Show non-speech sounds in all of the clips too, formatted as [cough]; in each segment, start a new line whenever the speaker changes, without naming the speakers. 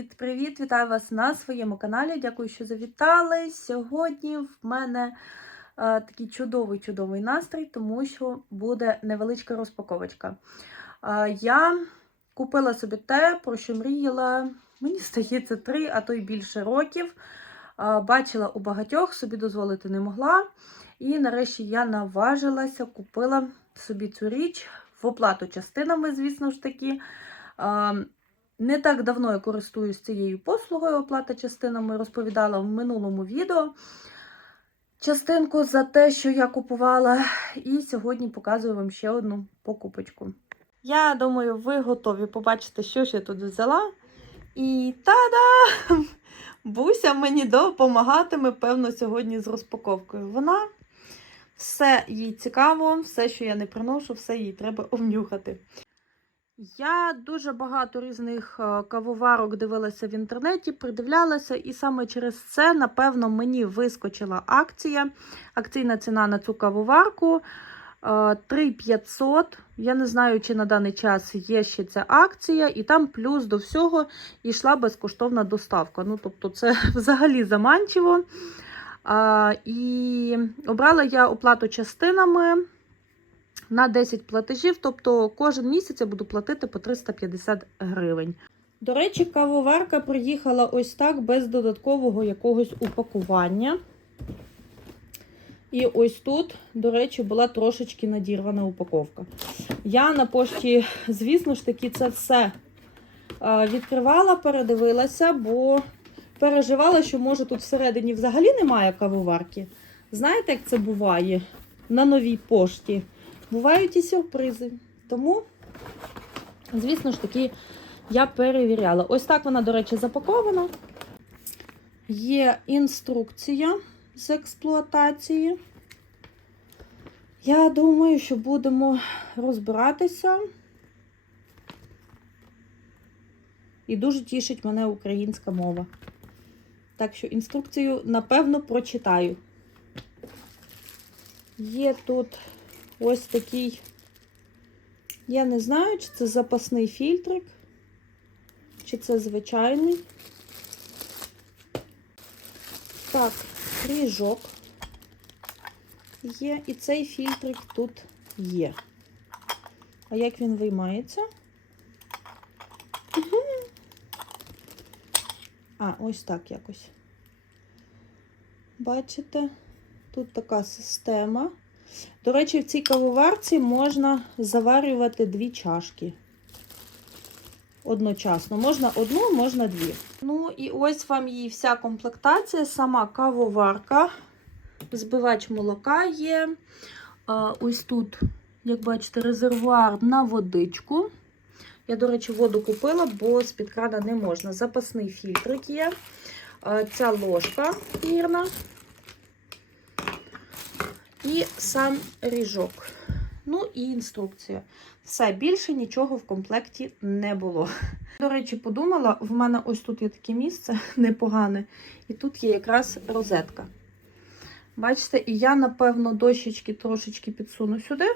Привіт-привіт! Вітаю вас на своєму каналі. Дякую, що завітали. Сьогодні в мене е, такий чудовий-чудовий настрій, тому що буде невеличка розпаковочка. Е, я купила собі те, про що мріяла, мені здається, три, а то й більше років. Е, бачила у багатьох, собі дозволити не могла. І нарешті я наважилася, купила собі цю річ в оплату частинами, звісно ж таки. Не так давно я користуюсь цією послугою оплата частинами, розповідала в минулому відео частинку за те, що я купувала, і сьогодні показую вам ще одну покупочку. Я думаю, ви готові побачити, що ж я тут взяла. І та-да! Буся мені допомагатиме, певно, сьогодні з розпаковкою. Вона все їй цікаво, все, що я не приношу, все їй треба обнюхати. Я дуже багато різних е, кавоварок дивилася в інтернеті, придивлялася, і саме через це, напевно, мені вискочила акція. Акційна ціна на цю кавоварку е, 3500. Я не знаю, чи на даний час є ще ця акція, і там плюс до всього йшла безкоштовна доставка. Ну, тобто, це [laughs] взагалі заманчиво. І обрала я оплату частинами на 10 платежів, тобто кожен місяць я буду платити по 350 гривень. До речі, кавоварка приїхала ось так, без додаткового якогось упакування. І ось тут, до речі, була трошечки надірвана упаковка. Я на пошті, звісно ж таки, це все е, відкривала, передивилася, бо переживала, що, може, тут всередині взагалі немає кавоварки. Знаєте, як це буває на новій пошті? Бувають і сюрпризи. Тому, звісно ж таки, я перевіряла. Ось так вона, до речі, запакована. Є інструкція з експлуатації. Я думаю, що будемо розбиратися. І дуже тішить мене українська мова. Так що інструкцію, напевно, прочитаю. Є тут ось такий, я не знаю, чи це запасний фільтрик, чи це звичайний. Так, ріжок є, і цей фільтрик тут є. А як він виймається? Угу. А, ось так якось. Бачите? Тут така система. До речі, в цій кавоварці можна заварювати дві чашки. Одночасно. Можна одну, можна дві. Ну, і ось вам її вся комплектація, сама кавоварка. Збивач молока є. Ось тут, як бачите, резервуар на водичку. Я, до речі, воду купила, бо з-під крана не можна. Запасний фільтрик є. Ця ложка вірна. І сам ріжок. Ну і інструкція. Все, більше нічого в комплекті не було. До речі, подумала, в мене ось тут є таке місце [laughs] непогане, і тут є якраз розетка. Бачите, і я, напевно, дощечки трошечки підсуну сюди,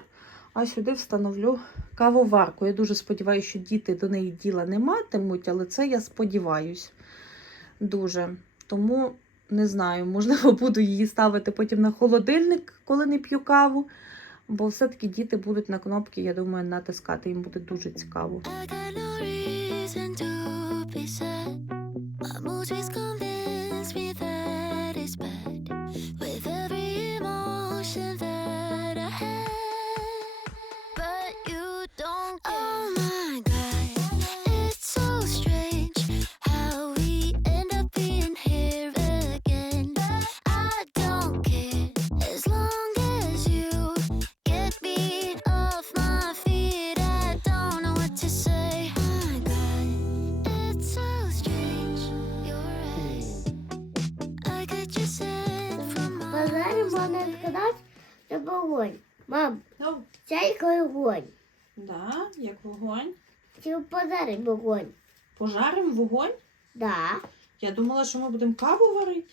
а сюди встановлю кавоварку. Я дуже сподіваюся, що діти до неї діла не матимуть, але це я сподіваюсь. Дуже. Тому не знаю, можливо, [laughs] буду її ставити потім на холодильник, коли не п'ю каву. Бо все-таки діти будуть на кнопки, я думаю, натискати. Їм буде дуже цікаво.
Як вогонь.
да, як вогонь.
Чи базарі вогонь?
Пожаримо вогонь.
Да.
Я думала, що ми будемо каву варити.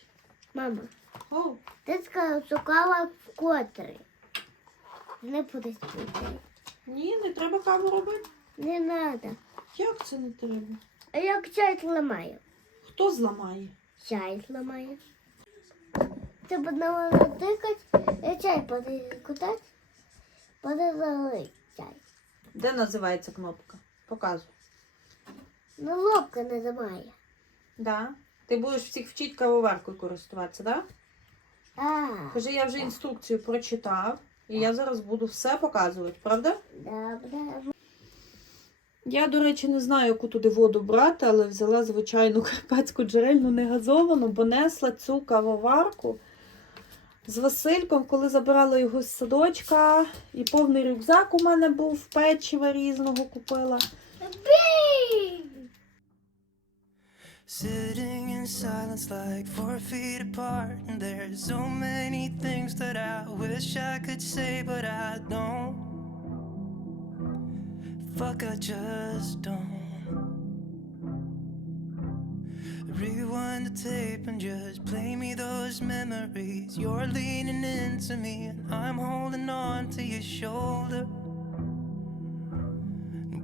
Мама,
О,
ти сказала, що кава вкотре. Не буде спити.
ні, не треба каву робити.
Не треба.
Як це не треба?
А як чай зламаю?
Хто зламає?
Чай зламаю. Ти буде на тикати, я чай буде кутати, чай.
Де називається кнопка? Показуй.
Ну, лобка не зламає.
Да. Ти будеш всіх вчити кавоваркою користуватися, так? Да?
А,
Кажи, я вже інструкцію прочитав, і я зараз буду все показувати, правда?
добре.
Я, до речі, не знаю, яку туди воду брати, але взяла звичайну [laughs] карпатську джерельну негазовану, бо несла цю кавоварку з Васильком, коли забирала його з садочка. І повний рюкзак у мене був печива різного купила.
Sitting in silence like four feet apart. And there's so many things that I wish I could say, but I don't. Fuck, I just don't. Rewind the tape and just play me those memories. You're leaning into me, and I'm holding on to your shoulder.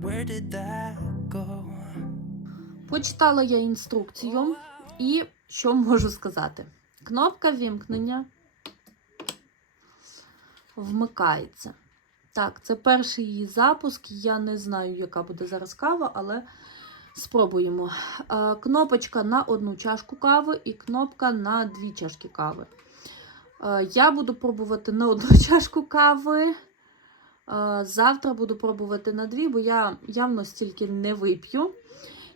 Where did that go?
Почитала я інструкцію і що можу сказати? Кнопка вімкнення вмикається. Так, це перший її запуск. Я не знаю, яка буде зараз кава, але спробуємо. Е, Кнопочка на одну чашку кави і кнопка на дві чашки кави. Е, Я буду пробувати на одну [laughs] чашку кави. Е, Завтра буду пробувати на дві, бо я явно стільки не вип'ю.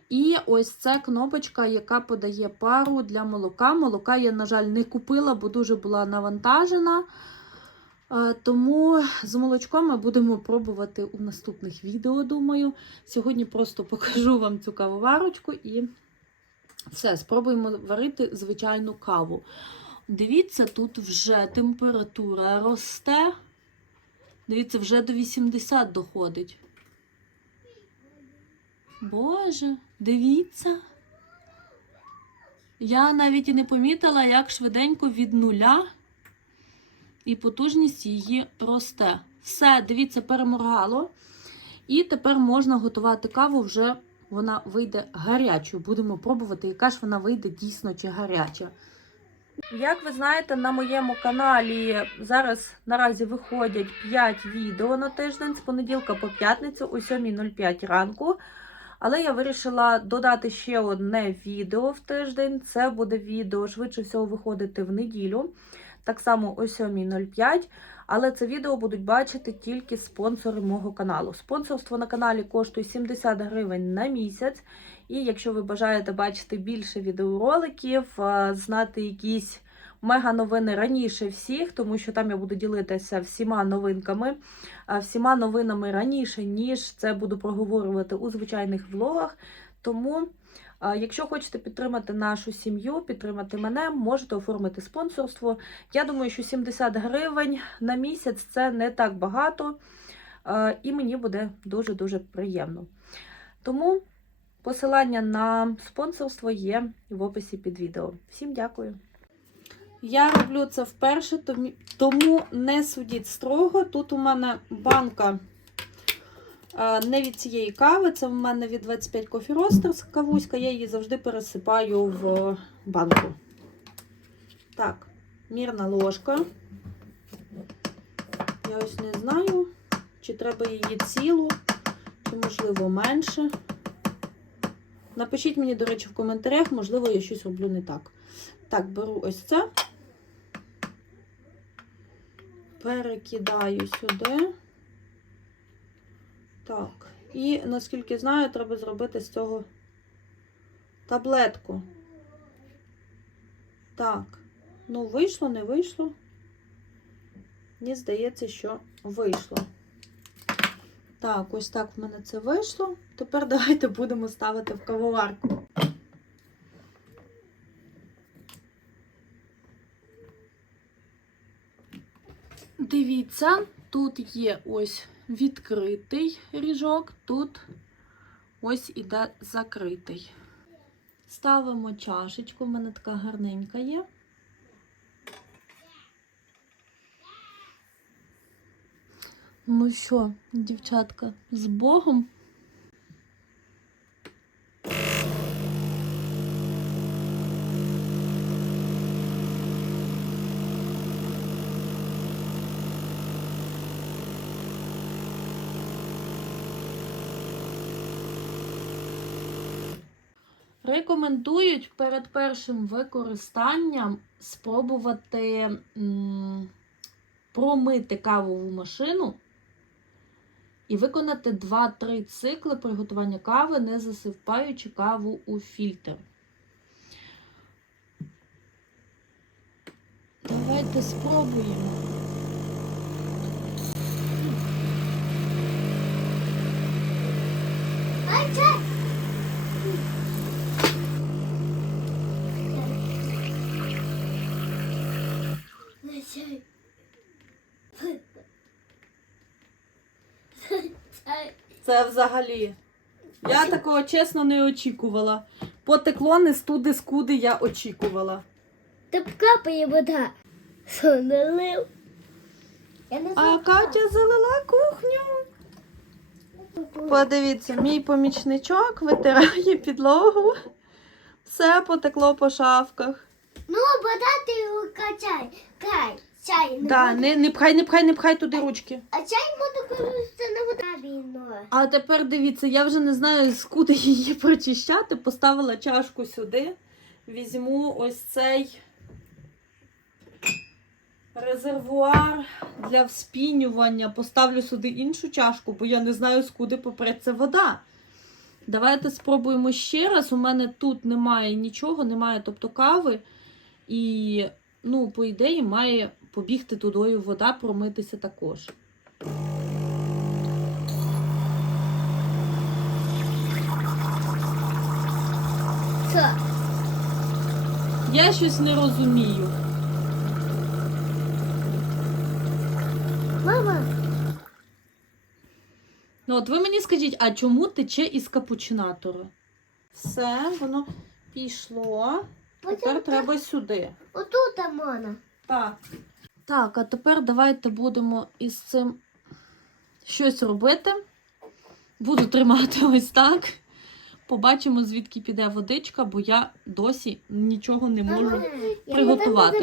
І ось це кнопочка, яка подає пару для молока. Молока я, на жаль, не купила, бо дуже була навантажена. Тому з молочком ми будемо пробувати у наступних відео, думаю. Сьогодні просто покажу вам цю кавоварочку і все, спробуємо варити звичайну каву. Дивіться, тут вже температура росте. Дивіться, вже до 80 доходить. Боже, дивіться. Я навіть і не помітила, як швиденько від нуля і потужність її росте. Все, дивіться, переморгало. І тепер можна готувати каву вже вона вийде гарячою. Будемо пробувати, яка ж вона вийде дійсно чи гаряча. Як ви знаєте, на моєму каналі зараз наразі виходять 5 відео на тиждень з понеділка по п'ятницю о 7.05 ранку. Але я вирішила додати ще одне відео в тиждень. Це буде відео швидше всього виходити в неділю, так само о 7.05. Але це відео будуть бачити тільки спонсори мого каналу. Спонсорство на каналі коштує 70 гривень на місяць. І якщо ви бажаєте бачити більше відеороликів, е, знати якісь мега новини раніше всіх, тому що там я буду ділитися всіма новинками, е, всіма новинами раніше, ніж це буду проговорювати у звичайних влогах. Тому, якщо хочете підтримати нашу сім'ю, підтримати мене, можете оформити спонсорство. Я думаю, що 70 гривень на місяць це не так багато, і мені буде дуже-дуже приємно. Тому посилання на спонсорство є в описі під відео. Всім дякую. Я роблю це вперше, тому не судіть строго. Тут у мене банка не від цієї кави, це в мене від 25 Coffee Roasters кавуська, я її завжди пересипаю в банку. Так, мірна ложка. Я ось не знаю, чи треба її цілу, чи, можливо, менше. Напишіть мені, до речі, в коментарях, можливо, я щось роблю не так. Так, беру ось це, перекидаю сюди. Так, і наскільки знаю, треба зробити з цього таблетку. Так, ну вийшло, не вийшло. Мені здається, що вийшло. Так, ось так в мене це вийшло. Тепер давайте будемо ставити в кавоварку. Дивіться, тут є ось відкритий ріжок, тут ось іде закритий. Ставимо чашечку, в мене така гарненька є. Ну що, дівчатка, з Богом? Рекомендують перед першим використанням спробувати промити кавову машину і виконати 2-3 цикли приготування кави, не засипаючи каву у фільтр. Давайте спробуємо.
Ай, чай! На чай. Чай.
Це взагалі. Я такого чесно не очікувала. Потекло не студи скуди я очікувала.
Там капає вода. Що, налив? Я не
А
знаю.
Катя залила кухню. Подивіться, мій помічничок витирає підлогу. Все потекло по шафках.
Ну, вода ти його качай. Кай, чай. не
Да, не, не пхай, не пхай, не пхай туди ручки.
А чай можна користуватися на вода.
А тепер дивіться, я вже не знаю, скуди її прочищати. Поставила чашку сюди. Візьму ось цей резервуар для вспінювання. Поставлю сюди іншу чашку, бо я не знаю, скуди попреться вода. Давайте спробуємо ще раз. У мене тут немає нічого, немає тобто кави. І, ну, по ідеї, має побігти тудою вода, промитися також.
Що?
Я щось не розумію.
Мама,
Ну, от ви мені скажіть, а чому тече із капучинатора? Все, воно пішло.
потім
Тепер треба сюди.
отут можна.
Так. Так, а тепер давайте будемо із цим щось робити. Буду тримати ось так. Побачимо, звідки піде водичка, бо я досі нічого не можу. приготувати.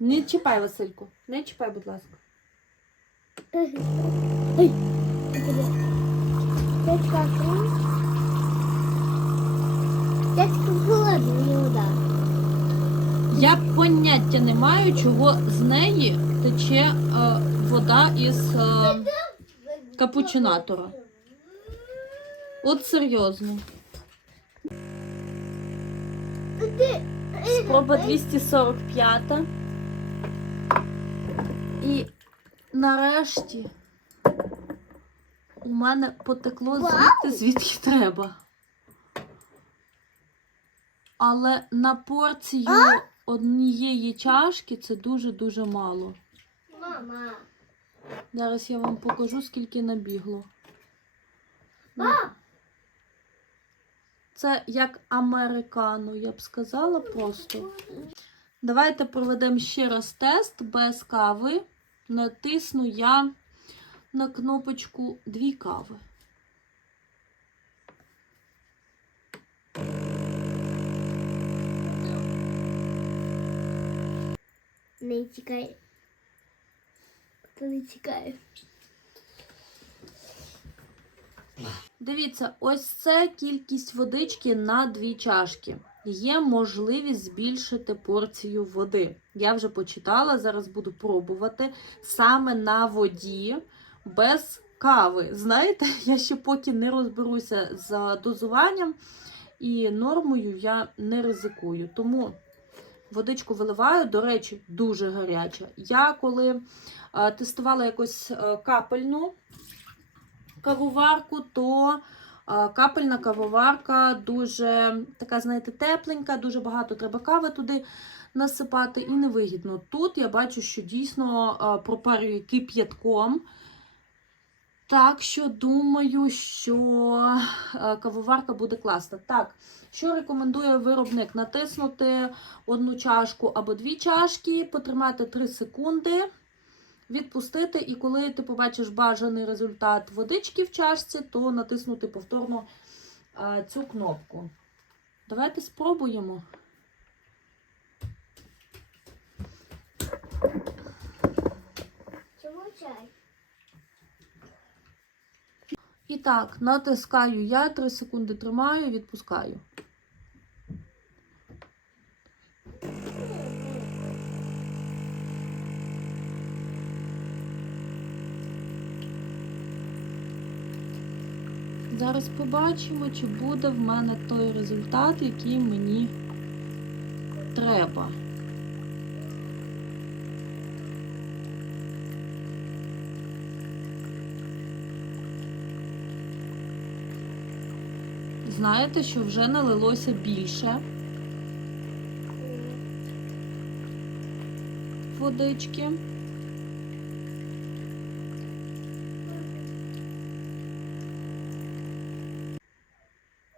Не чіпай, Васильку. Не чіпай, будь ласка.
Ой.
Я поняття не маю, чого з неї тече е, вода із е, капучинатора. От серйозно. Спроба 245. І нарешті у мене потекло звідти, звідки треба. Але на порцію однієї чашки це дуже-дуже мало.
Мама.
Зараз я вам покажу, скільки набігло. Ну, Це як американо, я б сказала просто. Давайте проведемо ще раз тест без кави. Натисну я на кнопочку дві кави.
Не тікай. Хто не тікає?
Дивіться, ось це кількість водички на дві чашки. Є можливість збільшити порцію води. Я вже почитала, зараз буду пробувати саме на воді без кави. Знаєте, [laughs] я ще поки не розберуся з дозуванням і нормою я не ризикую. Тому водичку виливаю, до речі, дуже гаряча. Я коли е, тестувала якось е, капельну кавоварку, то а, капельна кавоварка дуже така, знаєте, тепленька, дуже багато треба кави туди насипати і невигідно. Тут я бачу, що дійсно а, пропарює кип'ятком. Так що думаю, що кавоварка буде класна. Так, що рекомендує виробник? Натиснути одну чашку або дві чашки, потримати 3 секунди відпустити, і коли ти побачиш бажаний результат водички в чашці, то натиснути повторно а, цю кнопку. Давайте спробуємо.
Чому чай?
І так, натискаю я, 3 секунди тримаю, відпускаю. Зараз побачимо, чи буде в мене той результат, який мені треба. Знаєте, що вже налилося більше водички.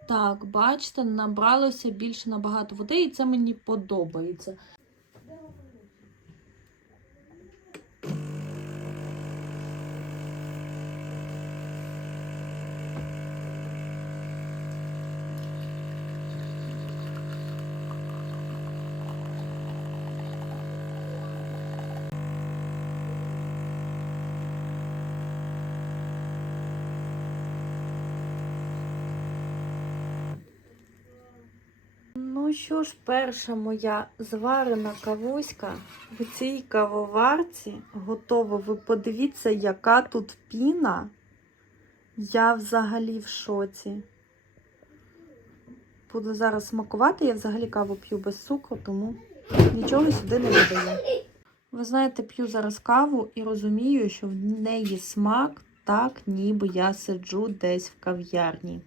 Так, бачите, набралося більше набагато води, і це мені подобається. Ну що ж, перша моя зварена кавуська в цій кавоварці готова. Ви подивіться, яка тут піна. Я взагалі в шоці. Буду зараз смакувати. Я взагалі каву п'ю без цукру, тому нічого сюди не додаю. Ви знаєте, п'ю зараз каву і розумію, що в неї смак так, ніби я сиджу десь в кав'ярні.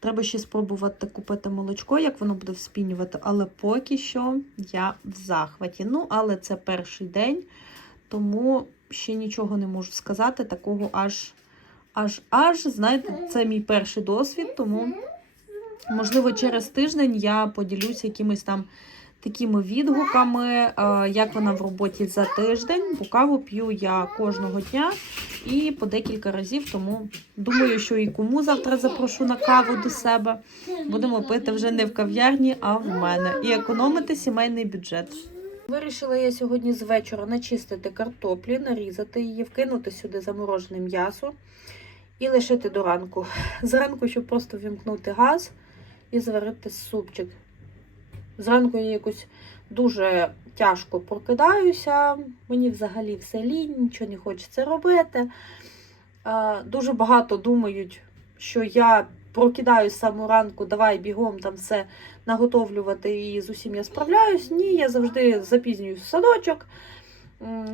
Треба ще спробувати купити молочко, як воно буде вспінювати, але поки що я в захваті. Ну, але це перший день, тому ще нічого не можу сказати. Такого аж, аж, аж, знаєте, це мій перший досвід, тому, можливо, через тиждень я поділюся якимись там такими відгуками, е, як вона в роботі за тиждень. Бо каву п'ю я кожного дня і по декілька разів, тому думаю, що і кому завтра запрошу на каву до себе. Будемо пити вже не в кав'ярні, а в мене. І економити сімейний бюджет. Вирішила я сьогодні з вечора начистити картоплі, нарізати її, вкинути сюди заморожене м'ясо і лишити до ранку. Зранку, щоб просто вімкнути газ і зварити супчик. Зранку я якось дуже тяжко прокидаюся. Мені взагалі все лінь, нічого не хочеться робити. Дуже багато думають, що я прокидаюсь самого ранку, давай бігом там все наготовлювати і з усім я справляюсь. Ні, я завжди запізнююсь в садочок.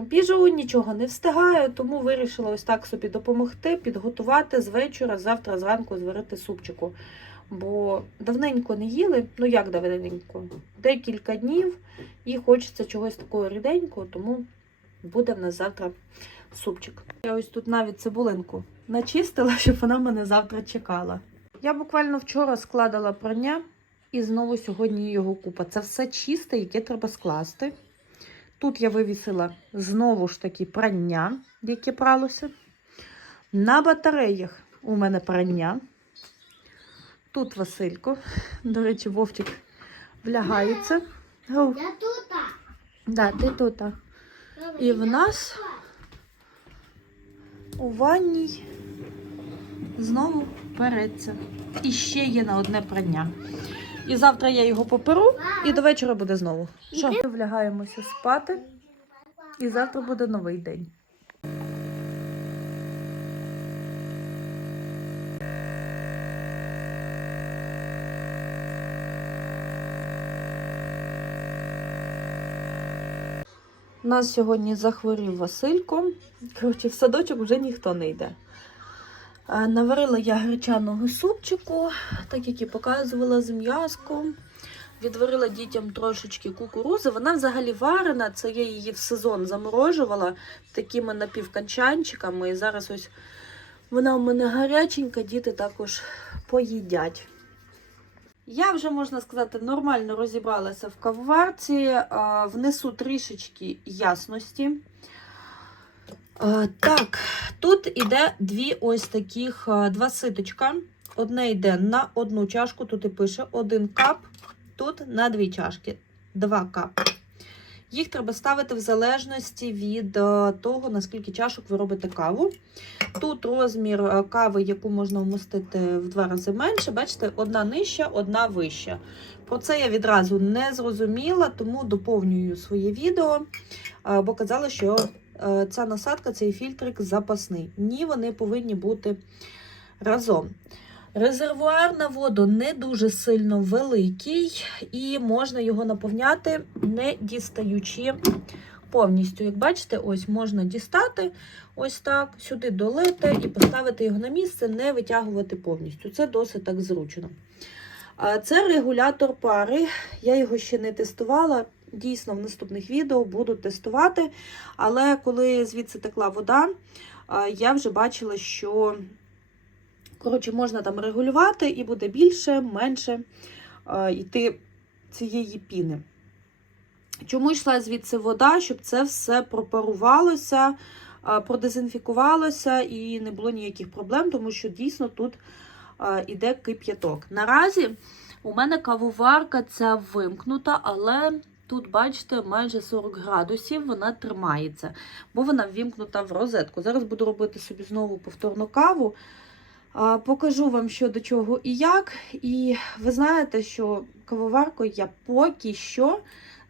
Біжу, нічого не встигаю, тому вирішила ось так собі допомогти, підготувати з вечора, завтра зранку зварити супчику. Бо давненько не їли, ну як давненько, декілька днів, і хочеться чогось такого ріденького, тому буде в нас завтра супчик. Я ось тут навіть цибулинку начистила, [laughs] щоб вона мене завтра чекала. Я буквально вчора складала прання, і знову сьогодні його купа. Це все чисте, яке треба скласти. Тут я вивісила знову ж таки прання, яке пралося. На батареях у мене прання. Тут Василько. До речі, Вовчик влягається.
Я тут.
Да, ти тут. І в нас у ванній знову переться. І ще є на одне прання. І завтра я його поперу, і до вечора буде знову. Що? Ми влягаємося спати, і завтра буде новий день. Нас сьогодні захворів Василько. Коротше, в садочок вже ніхто не йде. Е, Наварила я гречаного супчику, так як і показувала з м'язком. Відварила дітям трошечки кукурузи. Вона взагалі варена, це я її в сезон заморожувала такими напівканчанчиками. І зараз ось вона у мене гаряченька, діти також поїдять. Я вже, можна сказати, нормально розібралася в кавоварці, е, внесу трішечки ясності. Е, Так, тут іде дві ось таких е, два ситочка. Одне йде на одну чашку, тут і пише один кап, тут на дві чашки, два капи. Їх треба ставити в залежності від е, того, наскільки чашок ви робите каву. Тут розмір е, кави, яку можна вмостити в два рази менше. Бачите, одна нижча, одна вища. Про це я відразу не зрозуміла, тому доповнюю своє відео, е, бо казали, що ця насадка, цей фільтрик запасний. Ні, вони повинні бути разом. Резервуар на воду не дуже сильно великий, і можна його наповняти, не дістаючи повністю. Як бачите, ось можна дістати ось так, сюди долити і поставити його на місце, не витягувати повністю. Це досить так зручно. Це регулятор пари. Я його ще не тестувала. Дійсно, в наступних відео буду тестувати. Але коли звідси текла вода, я вже бачила, що коротше, можна там регулювати і буде більше, менше а, йти цієї піни. Чому йшла звідси вода, щоб це все пропарувалося, а, продезінфікувалося і не було ніяких проблем, тому що дійсно тут а, іде кип'яток. Наразі у мене кавоварка ця вимкнута, але тут, бачите, майже 40 градусів вона тримається, бо вона ввімкнута в розетку. Зараз буду робити собі знову повторну каву. Покажу вам, що до чого і як. І ви знаєте, що кавоваркою я поки що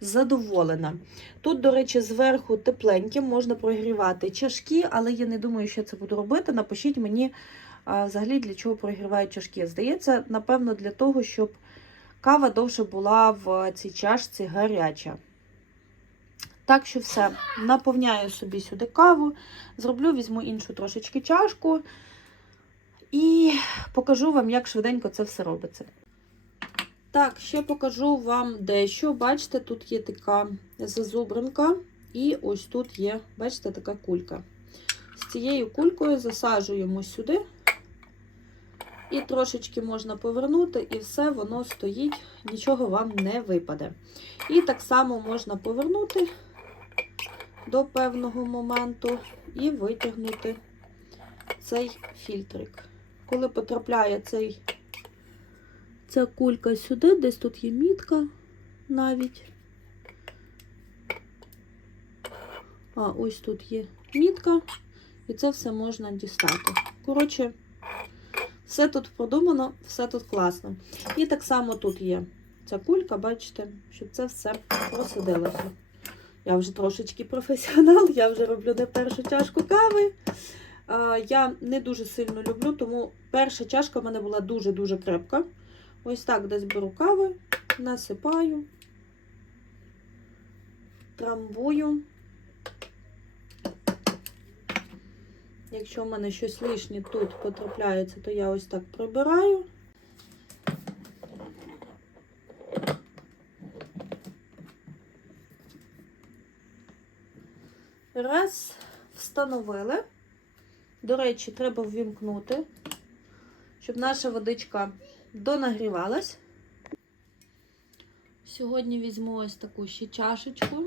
задоволена. Тут, до речі, зверху тепленьке, можна прогрівати чашки, але я не думаю, що це буду робити. Напишіть мені взагалі, для чого прогрівають чашки. Здається, напевно, для того, щоб кава довше була в цій чашці гаряча. Так що все, наповняю собі сюди каву, зроблю, візьму іншу трошечки чашку і покажу вам, як швиденько це все робиться. Так, ще покажу вам дещо. Бачите, тут є така зазубринка, і ось тут є, бачите, така кулька. З цією кулькою засаджуємо сюди. І трошечки можна повернути, і все, воно стоїть, нічого вам не випаде. І так само можна повернути до певного моменту і витягнути цей фільтрик. Коли потрапляє цей, ця кулька сюди, десь тут є мітка навіть. А, ось тут є мітка, і це все можна дістати. Коротше, все тут продумано, все тут класно. І так само тут є ця кулька, бачите, щоб це все просидилося. Я вже трошечки професіонал, я вже роблю не першу чашку кави. А, Я не дуже сильно люблю, тому перша чашка в мене була дуже-дуже крепка. Ось так десь беру кави, насипаю, трамбую. Якщо в мене щось лишнє тут потрапляється, то я ось так прибираю. Раз, встановили. До речі, треба ввімкнути, щоб наша водичка донагрівалась. Сьогодні візьму ось таку ще чашечку.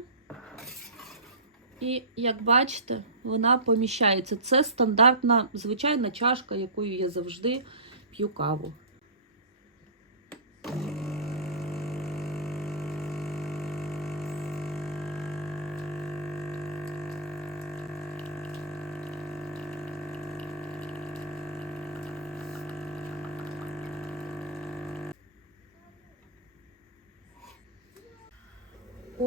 І, як бачите, вона поміщається. Це стандартна звичайна чашка, якою я завжди п'ю каву.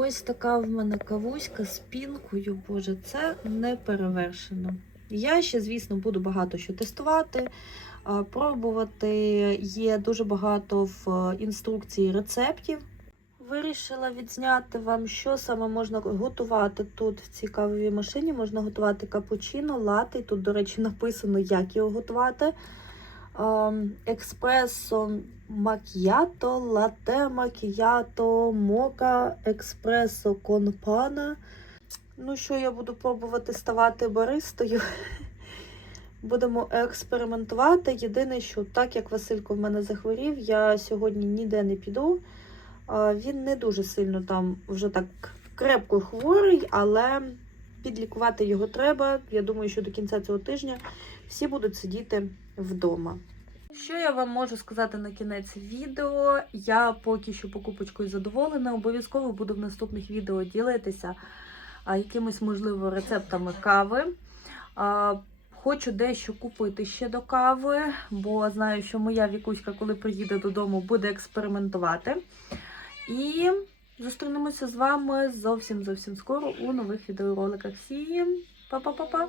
Ось така в мене кавуська з пінкою. Боже, це не перевершено. Я ще, звісно, буду багато що тестувати, пробувати. Є дуже багато в інструкції рецептів. Вирішила відзняти вам, що саме можна готувати тут в цій кавовій машині. Можна готувати капучино, лати. Тут, до речі, написано, як його готувати. Ем, Макіято, лате макіято, мока, експресо конпана. Ну що, я буду пробувати ставати баристою. [laughs] Будемо експериментувати. Єдине, що так як Василько в мене захворів, я сьогодні ніде не піду. Він не дуже сильно там вже так крепко хворий, але підлікувати його треба. Я думаю, що до кінця цього тижня всі будуть сидіти вдома. Що я вам можу сказати на кінець відео? Я поки що покупочкою задоволена. Обов'язково буду в наступних відео ділитися якимись, можливо, рецептами кави. Хочу дещо купити ще до кави, бо знаю, що моя вікуська, коли приїде додому, буде експериментувати. І зустрінемося з вами зовсім зовсім скоро у нових відеороликах. Всім па-па-па-па!